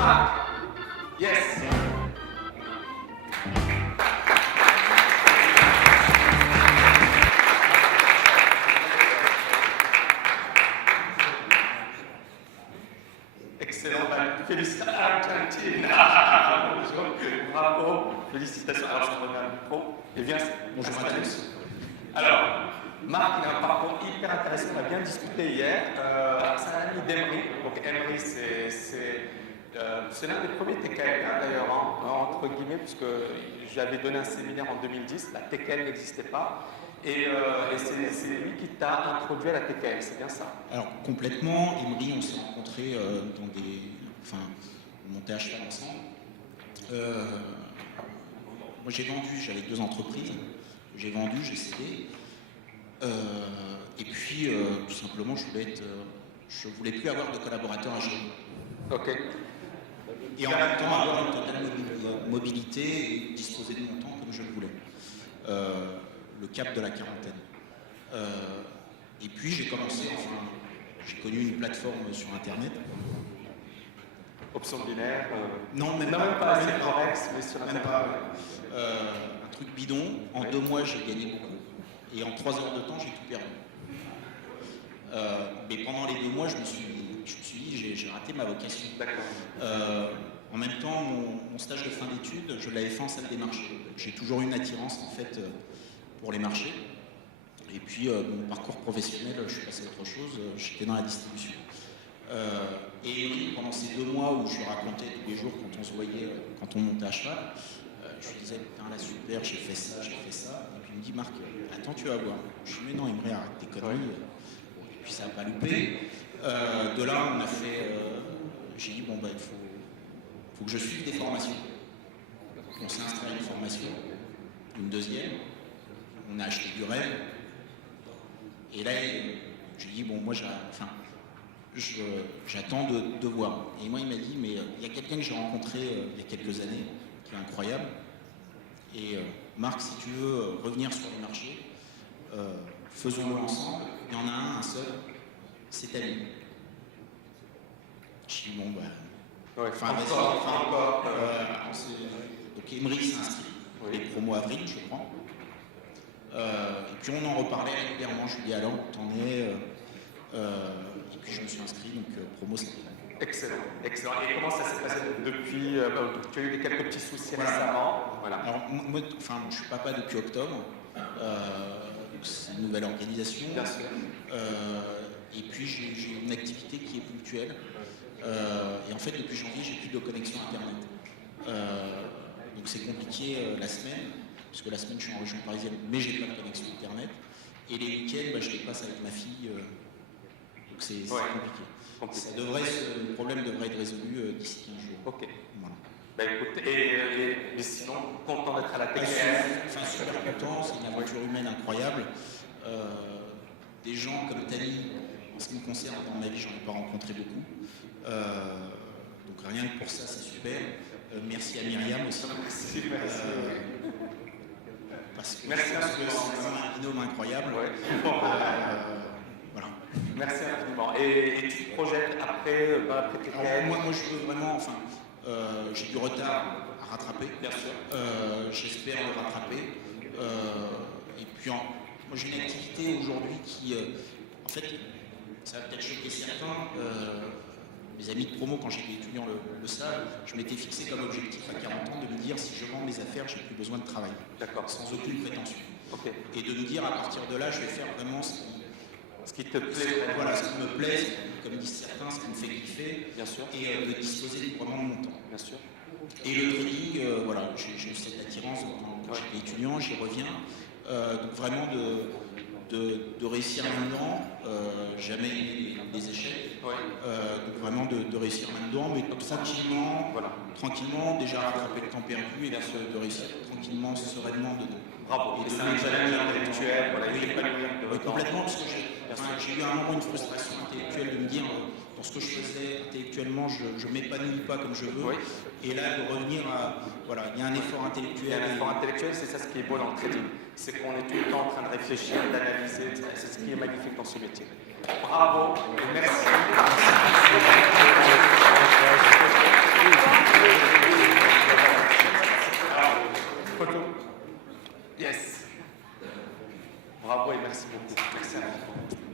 Marc. Yes. Excellent, félicitations Argentine. Bravo, félicitations. Alors je remets un micro. Et viens, bonjour à tous. Alors, Marc, il a un parcours hyper intéressant, on a bien discuté hier. C'est un ami d'Emery. Donc Emery, c'est l'un des premiers TKL d'ailleurs, entre guillemets, puisque j'avais donné un séminaire en 2010, la TKL n'existait pas. Et c'est lui qui t'a introduit à la TKL, c'est bien ça? Alors complètement, Emery, on s'est rencontrés dans des... Enfin, on montait à cheval ensemble. Moi j'ai vendu, j'avais 2 entreprises. J'ai vendu, j'ai cédé. Et puis, tout simplement, je voulais plus avoir de collaborateurs à gérer. Ok. Et en même temps, avoir une totale mobilité et disposer de mon temps comme je le voulais. Le cap de la quarantaine. Et puis, j'ai connu une plateforme sur Internet. Option binaire Non, même pas assez Forex, mais sur même pas. Un truc bidon. En 2 mois, j'ai gagné beaucoup. Et en 3 heures de temps, j'ai tout perdu. Mais pendant les 2 mois, je me suis dit, j'ai raté ma vocation. D'accord. En même temps, mon stage de fin d'études, je l'avais fait en salle des marchés. J'ai toujours eu une attirance en fait pour les marchés. Et puis, mon parcours professionnel, je suis passé à autre chose. J'étais dans la distribution. Et pendant ces 2 mois où je racontais tous les jours quand on se voyait, quand on montait à cheval, je lui disais, putain là super, j'ai fait ça. Et puis il me dit, Marc, attends, tu vas voir. Je lui dis, mais non, Emery, arrête tes conneries. Et puis ça n'a pas loupé. De là, on a fait. J'ai dit, bon, bah, il faut que je suive des formations. On s'est inscrit à une formation, une deuxième. On a acheté du rêve. Et là, j'ai dit, bon, moi, j'attends de voir. Et moi, il m'a dit, mais il y a quelqu'un que j'ai rencontré il y a quelques années, qui est incroyable. Et Marc, si tu veux revenir sur le marché, faisons-le ensemble. Il y en a un seul, c'est ta ligne. Je dis, bon, bah... Ouais, encore. Donc Emery s'est inscrit. Les promos avril, je crois. Et puis on en reparlait régulièrement. Je lui dis, alors, t'en es... et puis je me suis inscrit, donc promo ça. Excellent. Et comment ça s'est passé depuis tu as eu quelques petits soucis récemment. Voilà. Alors moi, je suis papa depuis octobre. C'est une nouvelle organisation. Bien sûr. Et puis j'ai une activité qui est ponctuelle. Et en fait, depuis janvier, j'ai plus de connexion Internet. Donc c'est compliqué la semaine, parce que la semaine je suis en région parisienne, mais j'ai pas de connexion Internet. Et les week-ends, je les passe avec ma fille. Donc c'est compliqué. Le problème devrait être résolu d'ici 15 jours. Ok. Voilà. Bah, écoute, et sinon, content d'être à la TKL. Super content, c'est une aventure humaine incroyable. Des gens comme Tani, en ce qui me concerne, dans ma vie, j'en ai pas rencontré beaucoup. Donc rien que pour ça, c'est super. Merci à Myriam aussi. Merci. Parce que c'est vraiment un binôme incroyable. Ouais. Voilà. Merci infiniment. Et tu te projettes après TKL? Moi, je veux vraiment, j'ai du retard à rattraper. Bien sûr. J'espère le rattraper. Et puis, moi, j'ai une activité aujourd'hui qui, en fait, ça va peut-être choquer certains. Mes amis de promo, quand j'étais étudiant, le savent, je m'étais fixé comme objectif à 40 ans de me dire, si je vends mes affaires, j'ai plus besoin de travail. D'accord. Sans aucune prétention. Okay. Et de me dire, à partir de là, je vais faire vraiment ce qui te plaît. Voilà, ce qui me plaît, comme disent certains, ce qui me fait kiffer. Bien sûr. Et de disposer librement de mon temps. Bien sûr. Et le trading, voilà, j'ai eu cette attirance quand j'étais étudiant, j'y reviens. Donc vraiment de réussir là-dedans, jamais des échecs. Donc vraiment de réussir là-dedans, mais tranquillement, déjà rattraper le temps perdu et de réussir tranquillement, sereinement dedans. Bravo. Et c'est un challenge intellectuel, voilà, il est pas complètement, parce que j'ai eu un moment une frustration intellectuelle de me dire, dans ce que je faisais intellectuellement, je ne m'épanouis pas comme je veux. Oui. Et là, de revenir à... Voilà, il y a un effort intellectuel. Il y a un effort intellectuel, c'est ça ce qui est beau dans le trading. C'est qu'on est tout le temps en train de réfléchir, d'analyser. C'est ce qui est magnifique dans ce métier. Bravo et merci. Merci beaucoup. Merci à vous.